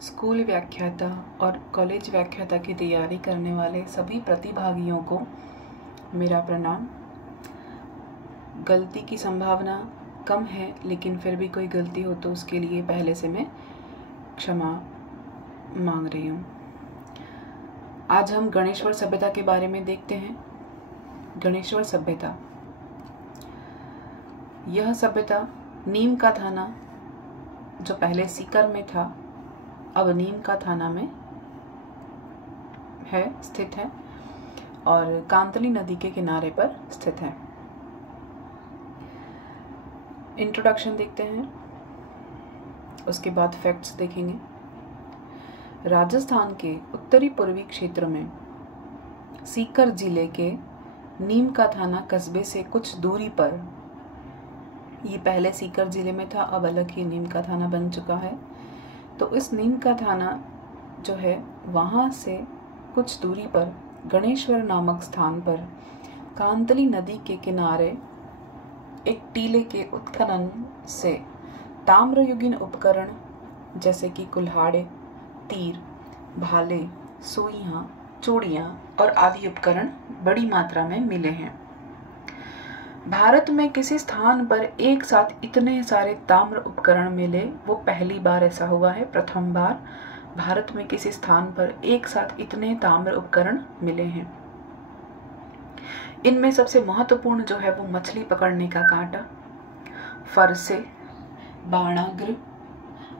School व्याख्याता और college व्याख्याता की तैयारी करने वाले सभी प्रतिभागियों को मेरा प्रणाम। गलती की संभावना कम है, लेकिन फिर भी कोई गलती हो तो उसके लिए पहले से मैं क्षमा मांग रही हूँ। आज हम गणेश्वर सभ्यता के बारे में देखते हैं। गणेश्वर सभ्यता, यह सभ्यता नीम का थाना, जो पहले सीकर में था, अब नीम का थाना में है, स्थित है और कांतली नदी के किनारे पर स्थित है। इंट्रोडक्शन देखते हैं, उसके बाद फैक्ट्स देखेंगे। राजस्थान के उत्तरी पूर्वी क्षेत्र में सीकर जिले के नीम का थाना कस्बे से कुछ दूरी पर, ये पहले सीकर जिले में था, अब अलग ही नीम का थाना बन चुका है। तो इस नीम का थाना जो है, वहाँ से कुछ दूरी पर गणेश्वर नामक स्थान पर कांतली नदी के किनारे एक टीले के उत्खनन से ताम्रयुगीन उपकरण जैसे कि कुल्हाड़े, तीर, भाले, सुइयां, चूड़ियां और आदि उपकरण बड़ी मात्रा में मिले हैं। भारत में किसी स्थान पर एक साथ इतने सारे ताम्र उपकरण मिले, वो पहली बार ऐसा हुआ है। प्रथम बार भारत में किसी स्थान पर एक साथ इतने ताम्र उपकरण मिले हैं। इनमें सबसे महत्वपूर्ण जो है वो मछली पकड़ने का कांटा, फरसे, बाणाग्र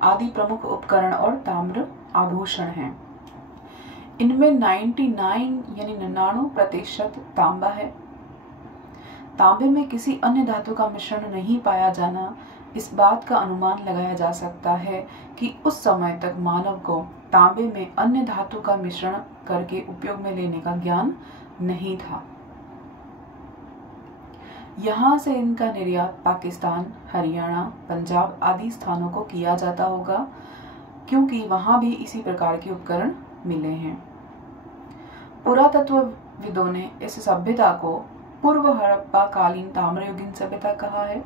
आदि प्रमुख उपकरण और ताम्र आभूषण हैं। इनमें 99% तांबा है। तांबे में किसी अन्य धातु का मिश्रण नहीं पाया जाना, इस बात का अनुमान लगाया जा सकता है कि उस समय तक मानव को तांबे में अन्य धातु का मिश्रण करके उपयोग में लेने का ज्ञान नहीं था। यहाँ से इनका निर्यात पाकिस्तान, हरियाणा, पंजाब आदि स्थानों को किया जाता होगा, क्योंकि वहां भी इसी प्रकार के उपकरण मिले हैं। पुरातत्वविदों ने इस सभ्यता को पूर्व हड़प्पा कालीन ताम्रयुगीन सभ्यता कहा है,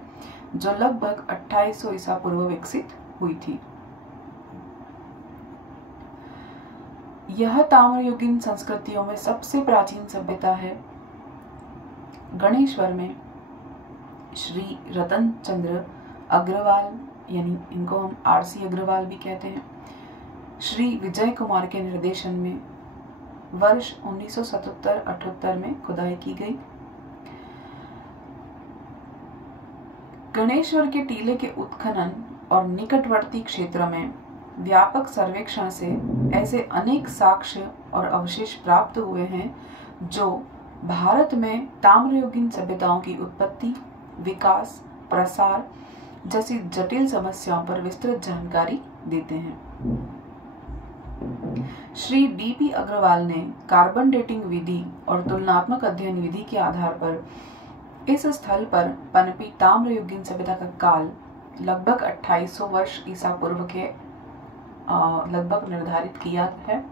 जो लगभग 2800 ईसा पूर्व विकसित हुई थी। यह ताम्रयुगीन संस्कृतियों में सबसे प्राचीन सभ्यता है। गणेश्वर में श्री रतन चंद्र अग्रवाल, यानी इनको हम आरसी अग्रवाल भी कहते हैं, श्री विजय कुमार के निर्देशन में वर्ष 1977-78 में खुदाई की गई। गणेश्वर के टीले के उत्खनन और निकटवर्ती क्षेत्र में व्यापक सर्वेक्षण से ऐसे अनेक साक्ष्य और अवशेष प्राप्त हुए हैं जो भारत में ताम्रयुगीन सभ्यताओं की उत्पत्ति, विकास, प्रसार जैसी जटिल समस्याओं पर विस्तृत जानकारी देते हैं। श्री डीपी अग्रवाल ने कार्बन डेटिंग विधि और तुलनात्मक अध्ययन विधि के आधार पर इस स्थल पर पनपी ताम्रयुगीन सभ्यता का काल लगभग 2800 वर्ष ईसा पूर्व के लगभग निर्धारित किया है।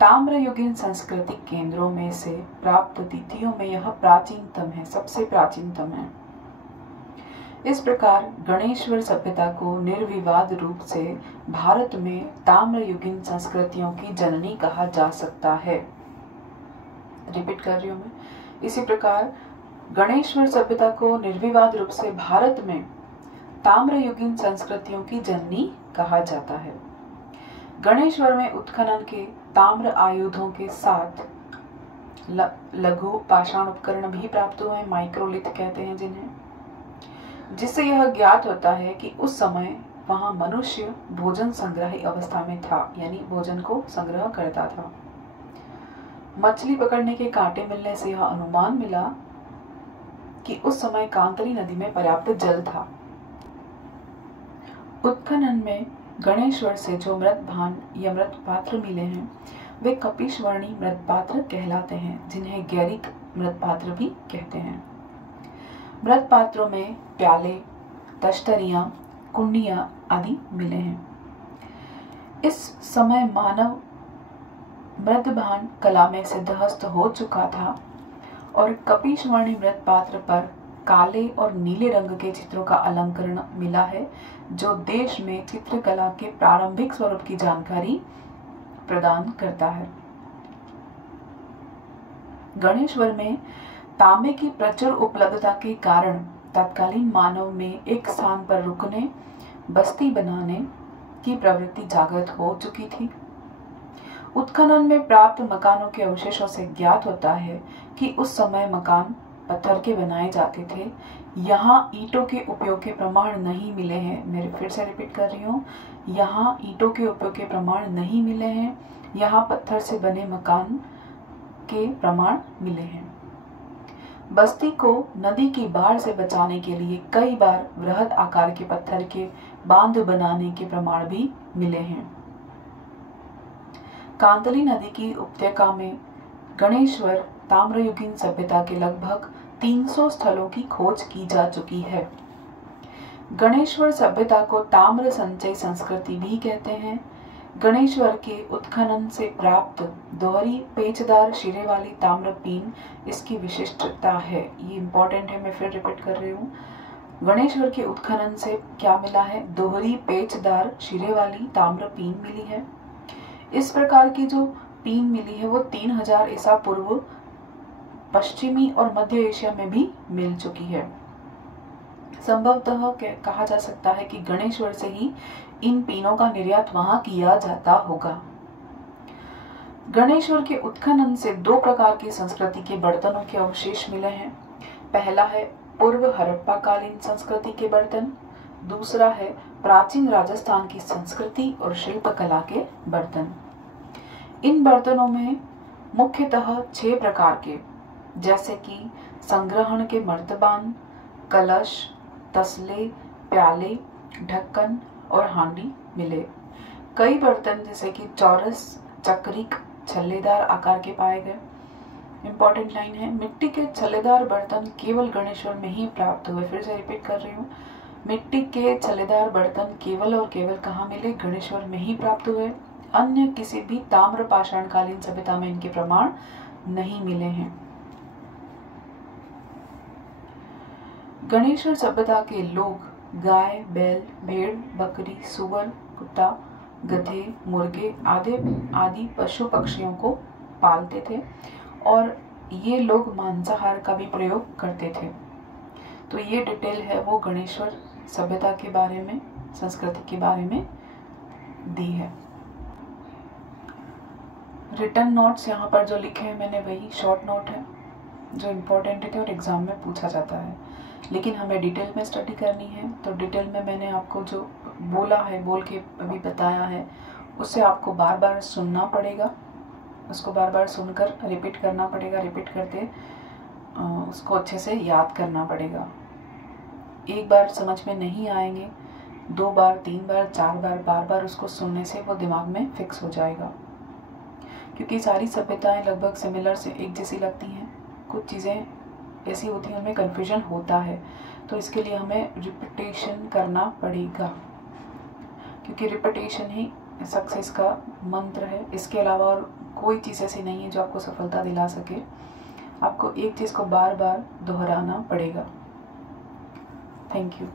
ताम्रयुगीन सांस्कृतिक केंद्रों में से प्राप्त तिथियों में यह प्राचीनतम है, सबसे प्राचीनतम है। इस प्रकार गणेश्वर सभ्यता को निर्विवाद रूप से भारत में ताम्रयुगीन संस्कृतियों की जननी कहा जा सकता है। रिपीट कर रही हूं मैं। इसी प्रकार गणेश्वर सभ्यता को निर्विवाद रूप से भारत में ताम्रयुगीन संस्कृतियों की जननी कहा जाता है। गणेश्वर में उत्खनन के ताम्र आयुधों के साथ लघु पाषाण उपकरण भी प्राप्त हुए हैं, माइक्रोलिथ कहते हैं जिन्हें, जिससे यह ज्ञात होता है कि उस समय वहां मनुष्य भोजन संग्रही अवस्था में था, यानी भोजन को संग्रह करता था। मछली पकड़ने के कांटे मिलने से यह अनुमान मिला कि उस समय कांतली नदी में पर्याप्त जल था। उत्खनन में गणेश्वर से जो मृतभान या मृत पात्र मिले हैं, वे कपिशवर्णी मृत पात्र कहलाते हैं, जिन्हें गैरिक मृत पात्र भी कहते हैं। मृत पात्रों में प्याले, तश्तरियां, कुंडियां आदि मिले हैं। इस समय मानव मृतभान कला में सिद्धहस्त हो चुका था और कपिशवर्णी मृत पात्र पर काले और नीले रंग के चित्रों का अलंकरण मिला है, जो देश में चित्रकला के प्रारंभिक स्वरूप की जानकारी प्रदान करता है। गणेश्वर में तांबे की प्रचुर उपलब्धता के कारण तत्कालीन मानव में एक स्थान पर रुकने, बस्ती बनाने की प्रवृत्ति जागृत हो चुकी थी। उत्खनन में प्राप्त मकानों के अवशेषों से ज्ञात होता है कि उस समय मकान पत्थर के बनाए जाते थे। यहाँ ईंटों के उपयोग के प्रमाण नहीं मिले हैं। मैं फिर से रिपीट कर रही हूँ, यहाँ ईंटों के उपयोग के प्रमाण नहीं मिले हैं, यहाँ पत्थर से बने मकान के प्रमाण मिले हैं। बस्ती को नदी की बाढ़ से बचाने के लिए कई बार वृहद आकार के पत्थर के बांध बनाने के प्रमाण भी मिले हैं। कांतली नदी की उपत्यका में गणेश्वर ताम्रयुगीन सभ्यता के लगभग 300 स्थलों की खोज की जा चुकी है। गणेश्वर सभ्यता को ताम्र संचय संस्कृति भी कहते हैं। गणेश्वर के उत्खनन से प्राप्त दोहरी पेचदार शिरे वाली ताम्र पीन इसकी विशिष्टता है। ये इंपॉर्टेंट है, मैं फिर रिपीट कर रही हूँ। गणेश्वर के उत्खनन से क्या मिला है? दोहरी पेचदार शिरे वाली ताम्र पीन मिली है। इस प्रकार की जो पीन मिली है वो 3000 ईसा पूर्व पश्चिमी और मध्य एशिया में भी मिल चुकी है। संभवतः कहा जा सकता है कि गणेश्वर से ही इन पीनों का निर्यात वहां किया जाता होगा। गणेश्वर के उत्खनन से 2 प्रकार की संस्कृति के बर्तनों के अवशेष मिले हैं। पहला है पूर्व हड़प्पा कालीन संस्कृति के बर्तन, दूसरा है प्राचीन राजस्थान की संस्कृति और शिल्पकला के बर्तन। इन बर्तनों में मुख्यतः 6 प्रकार के, जैसे कि संग्रहण के मर्तबान, कलश, तसले, प्याले, ढक्कन और हांडी मिले। कई बर्तन जैसे कि चौरस, चक्रिक, छल्लेदार आकार के पाए गए। इंपॉर्टेंट लाइन है, मिट्टी के छल्लेदार बर्तन केवल गणेश्वर में ही प्राप्त हुए। फिर से रिपीट कर रही हूँ, मिट्टी के छल्लेदार बर्तन केवल और केवल कहाँ मिले? गणेश्वर में ही प्राप्त हुए। अन्य किसी भी ताम्र पाषाणकालीन सभ्यता में इनके प्रमाण नहीं मिले हैं। गणेश्वर सभ्यता के लोग गाय, बैल, भेड़, बकरी, सुअर, कुत्ता, गधे, मुर्गे आदि पशु पक्षियों को पालते थे और ये लोग मांसाहार का भी प्रयोग करते थे। तो ये डिटेल है वो गणेश्वर सभ्यता के बारे में, संस्कृति के बारे में दी है। रिटर्न नोट्स यहाँ पर जो लिखे हैं मैंने वही शॉर्ट नोट है जो इम्पोर्टेंट है और एग्जाम में पूछा जाता है, लेकिन हमें डिटेल में स्टडी करनी है। तो डिटेल में मैंने आपको जो बोला है, बोल के अभी बताया है, उससे आपको बार बार सुनना पड़ेगा, उसको बार बार सुनकर रिपीट करना पड़ेगा। रिपीट करते उसको अच्छे से याद करना पड़ेगा। एक बार समझ में नहीं आएंगे, 2 बार, 3 बार, 4 बार, बार बार उसको सुनने से वो दिमाग में फिक्स हो जाएगा। क्योंकि सारी सभ्यताएं लगभग सिमिलर से एक जैसी लगती हैं, कुछ चीज़ें ऐसी होती हैं उनमें कन्फ्यूजन होता है, तो इसके लिए हमें रिपीटेशन करना पड़ेगा, क्योंकि रिपीटेशन ही सक्सेस का मंत्र है। इसके अलावा और कोई चीज़ ऐसी नहीं है जो आपको सफलता दिला सके। आपको एक चीज़ को बार बार दोहराना पड़ेगा। Thank you.